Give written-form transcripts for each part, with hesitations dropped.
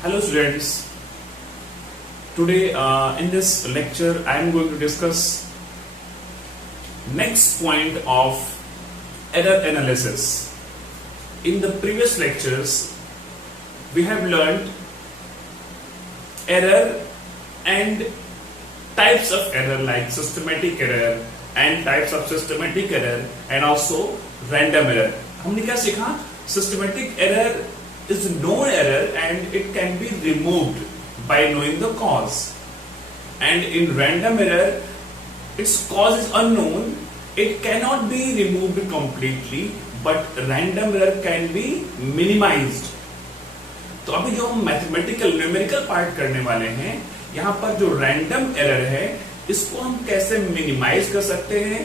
Hello students, today in this lecture I am going to discuss next point of error analysis. In the previous lectures we have learned error and types of error like systematic error and types of systematic error and also random error. हमने क्या सीखा? Systematic error is known error and it can be removed by knowing the cause. And in random error, its cause is unknown. It cannot be removed completely, but random error can be minimized. तो अभी जो हम mathematical numerical part करने वाले हैं, यहाँ पर जो रैंडम एरर है इसको हम कैसे मिनिमाइज कर सकते हैं,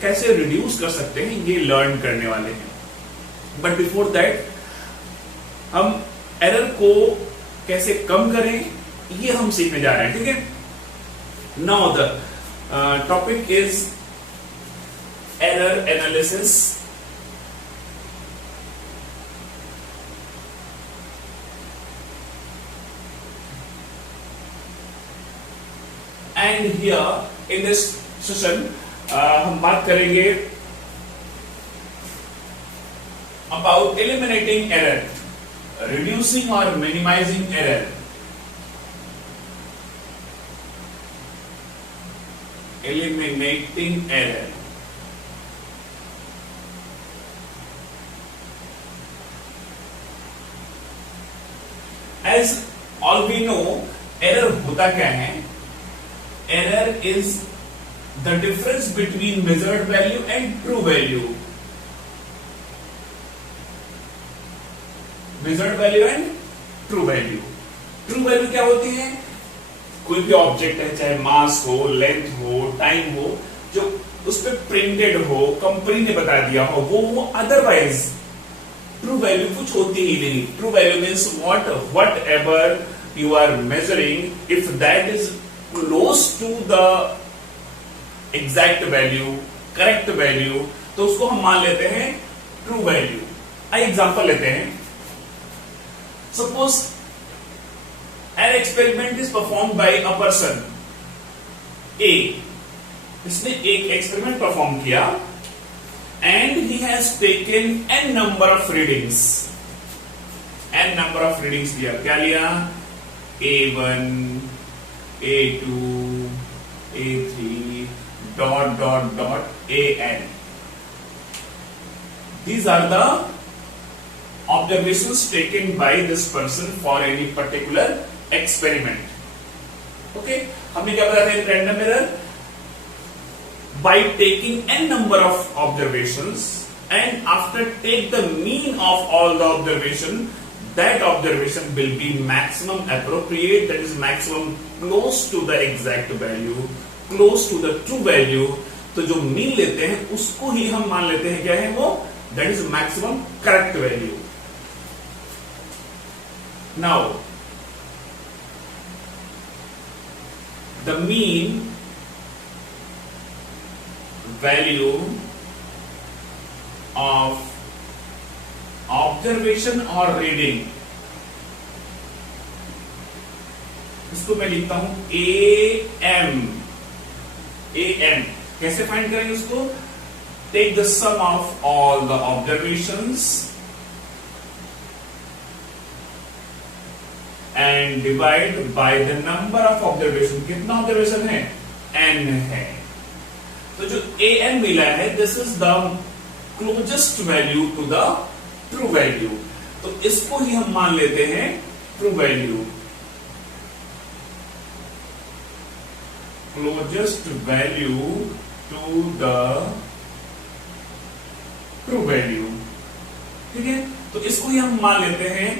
कैसे रिड्यूस कर सकते हैं, ये लर्न करने वाले हैं. बट बिफोर दैट हम एरर को कैसे कम करें ये हम सीखने जा रहे हैं. ठीक है. Now the topic is error analysis. And here in this session हम बात करेंगे about eliminating error, reducing or minimizing error. Eliminating error. As all we know, error होता क्या है? Error is the difference between measured value and true value. Measured value and true value. True value क्या होती है? कोई भी object है, चाहे मास हो, लेंथ हो, टाइम हो, जो उस पर प्रिंटेड हो, कंपनी ने बता दिया हो, वो अदरवाइज ट्रू वैल्यू कुछ होती ही नहीं. True value means whatever you are measuring, if that is close to the exact value, correct value, तो उसको हम मान लेते हैं ट्रू वैल्यू. आइए एग्जांपल लेते हैं. Suppose an experiment is performed by a person A. इसने एक एक्सपेरिमेंट परफॉर्म किया and he has taken n number of readings. n number of readings लिया. क्या लिया? A1, A2, A3, dot dot dot AN. These are the observations taken by this person for any particular experiment. Okay, हमने क्या बताया था random error? By taking n number of observations and after take the mean of all the observation, that observation will be maximum appropriate, that is maximum close to the exact value, close to the true value. तो जो mean लेते हैं उसको ही हम मान लेते हैं क्या है वो? That is maximum correct value. Now, the mean value of observation or reading, इसको मैं लिखता हूं AM. AM कैसे फाइंड करेंगे उसको? Take the sum of all the observations and divide by the number of observation. कितना ऑब्जर्वेशन है? n है. तो जो an मिला है, this is the closest value to the true value. तो इसको ही हम मान लेते हैं true value. Closest value to the true value. ठीक है. तो इसको ही हम मान लेते हैं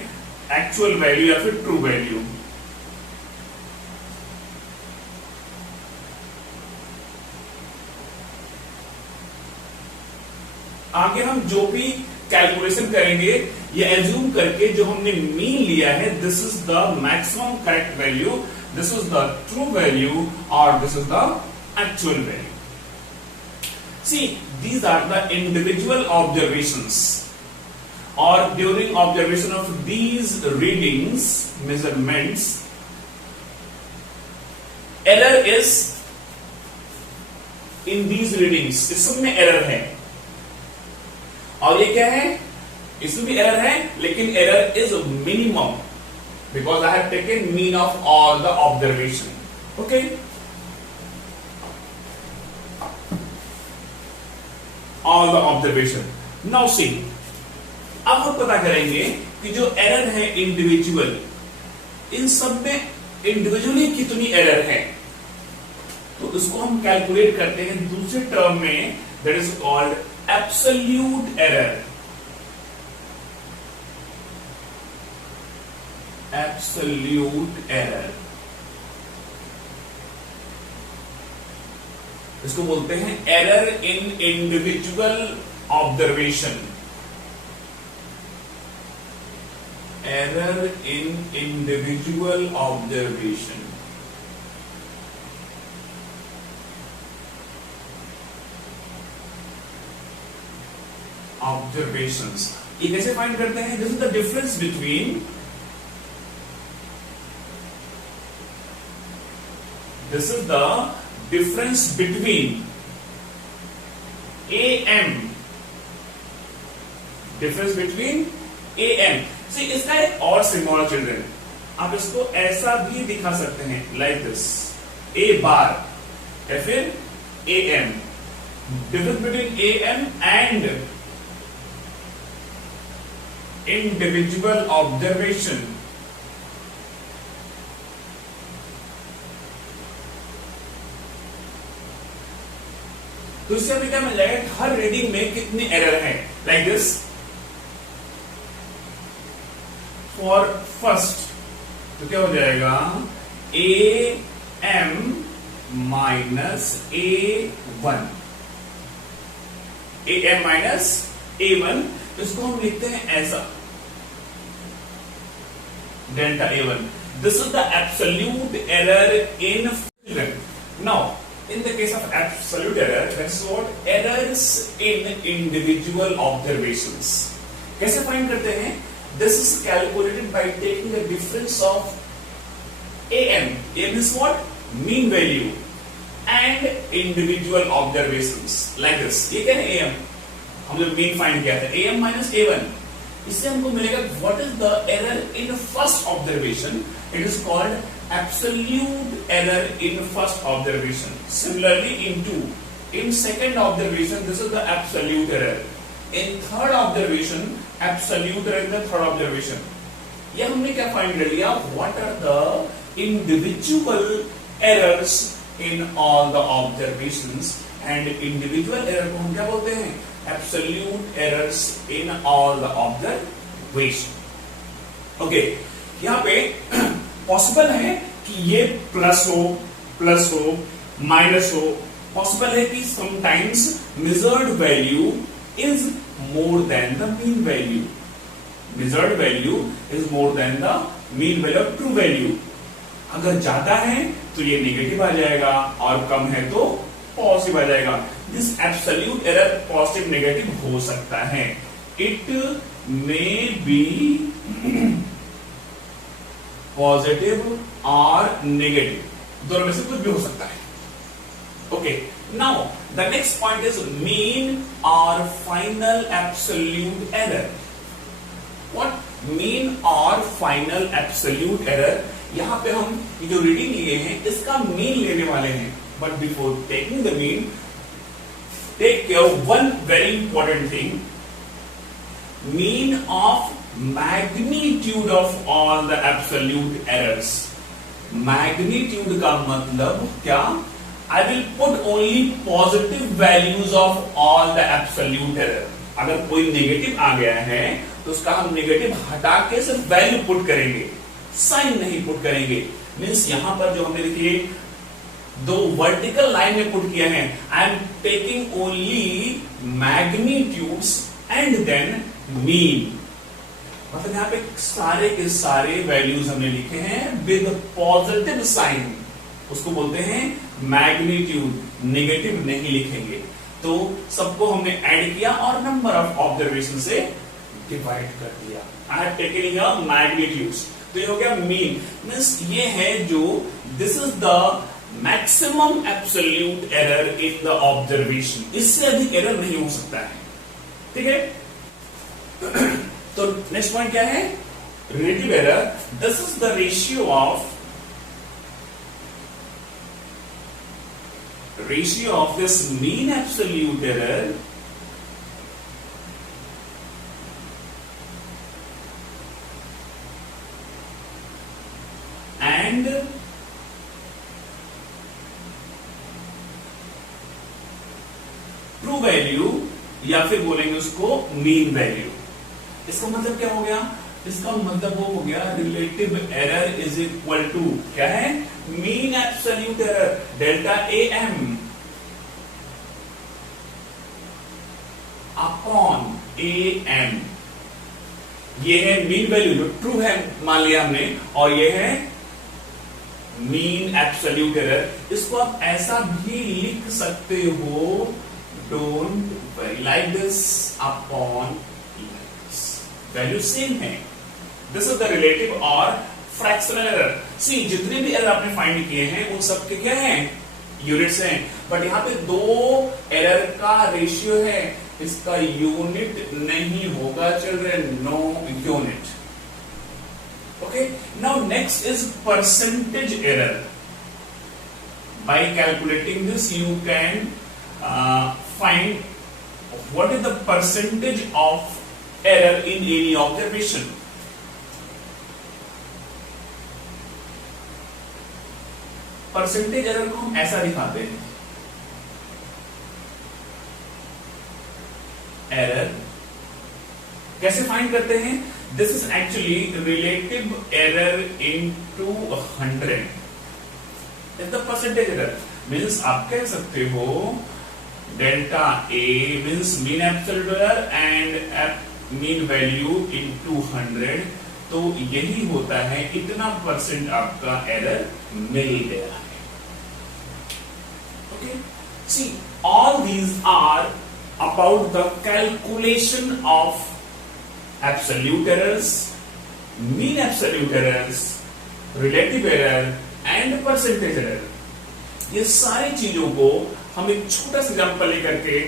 एक्चुअल वैल्यू या फिर ट्रू वैल्यू. आगे हम जो भी कैलकुलेशन करेंगे ये एज्यूम करके जो हमने मीन लिया है, this is the maximum correct value, this is the true value और this is the actual value. See, these are the individual observations. और during observation of these readings measurements error is in these readings, इस सब में error है। और ये क्या है, इसमें भी एरर है, लेकिन error is minimum because I have taken mean of all the observation. Okay, all the observation. Now see, अब हम पता करेंगे कि जो एरर है इंडिविजुअल, इन सब में इंडिविजुअली कितनी एरर है। तो इसको हम कैलकुलेट करते हैं दूसरे टर्म में, that is called absolute error. Absolute error, इसको बोलते हैं error in individual observation. Error in individual observation. Observations, ये कैसे फाइंड करते हैं? This is the difference between, this is the difference between AM, difference between AM। सी, इसका एक और सिंबल है चिल्ड्रन, आप इसको ऐसा भी दिखा सकते हैं, लाइक दिस, A बार या फिर AM। Difference between AM and individual observation. तो इससे हमें क्या मिल जाएगा, हर रीडिंग में कितने एरर हैं, लाइक दिस। फॉर फर्स्ट तो क्या हो जाएगा, AM minus A1, AM minus A1, इसको हम लिखते हैं ऐसा, delta A1। This is the absolute error in children. Now in the case of absolute error, that's what errors in individual observations. कैसे फाइंड करते हैं? This is calculated by taking the difference of AM. AM is what? Mean value and individual observations. Like this. ये क्या है AM? हम जो mean find किया था, AM minus A1. इससे हमको मिलेगा what is the error in first observation? It is called absolute error in first observation. Similarly in 2. In second observation, this is the absolute error. In third observation, absolute error in the third observation. ये हमने क्या find कर लिया? What are the individual errors in all the observations? And individual error को हम क्या बोलते हैं? Absolute errors in all the observation. Okay, यहाँ पे पॉसिबल है कि ये प्लस हो, माइनस हो। पॉसिबल है कि sometimes measured value is more than the mean value. Measured value is more than the mean value of true value. अगर ज्यादा है तो ये नेगेटिव आ जाएगा और कम है तो पॉजिटिव आ जाएगा। This absolute error positive negative हो सकता है। इट मे बी पॉजिटिव और नेगेटिव, दोनों में से कुछ भी हो सकता है। Okay, now the next point is mean और final absolute error. What mean और फाइनल एब्सोल्यूट एरर? यहां पे हम ये जो रीडिंग लिए हैं इसका मीन लेने वाले हैं, but before taking the mean, take care one very important thing, mean of magnitude of all the absolute errors. Magnitude का मतलब क्या? I will put only positive values of all the absolute error. अगर कोई negative आ गया है तो उसका हम नेगेटिव हटा के सिर्फ वैल्यू पुट करेंगे, साइन नहीं पुट करेंगे। मीन्स यहां पर जो हमने देखिए दो वर्टिकल लाइन में पुट किया है, I am taking only magnitudes and then mean. मतलब यहां पे सारे के सारे वैल्यूज हमने लिखे हैं विद पॉजिटिव साइन, उसको बोलते हैं मैग्नीट्यूड, नेगेटिव नहीं लिखेंगे। तो सबको हमने ऐड किया और नंबर ऑफ ऑब्जर्वेशन से डिवाइड कर दिया। I have taken here magnitudes. तो ये हो गया मीन, मींस ये है जो this is the maximum absolute error in the observation, इससे अधिक एरर नहीं हो सकता है। ठीक है, तो नेक्स्ट पॉइंट क्या है? Relative error, this is the ratio of this mean absolute error and true value, या फिर बोलेंगे उसको मीन वैल्यू। इसका मतलब क्या हो गया? इसका मतलब वो हो गया relative error is equal to क्या है? Mean absolute error delta A M upon A M. ये है मीन वैल्यू जो ट्रू है मान लिया हमने, और ये है मीन एब्सोल्यूट एरर। इसको आप ऐसा भी लिख सकते हो, don't worry, like this upon value same है। दिस इज द रिलेटिव और फ्रैक्शनल एरर। सी जितने भी एरर आपने फाइंड किए हैं उन सबके क्या हैं? यूनिट्स हैं, बट यहां पे दो एरर का रेशियो है, इसका यूनिट नहीं होगा children, no unit. Okay, now next is percentage error. By calculating this, you can find what is the percentage of error in any observation. Percentage error को हम ऐसा दिखाते हैं, error कैसे फाइंड करते हैं? This is actually relative error into 100 is the percentage error. Means आप कह सकते हो delta A means mean absolute error and mean value into 100, तो यही होता है, इतना परसेंट आपका एरर मिल गया है। Okay, see all these are about the calculation of absolute errors, mean absolute errors, relative error and percentage error। ये सारी चीजों को हम एक छोटा सा एग्जांपल लेकर के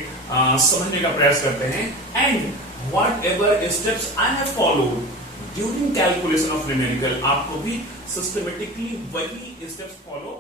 समझने का प्रयास करते हैं। And what ever steps I have followed during calculation of numerical, आपको भी सिस्टमेटिकली वही स्टेप्स फॉलो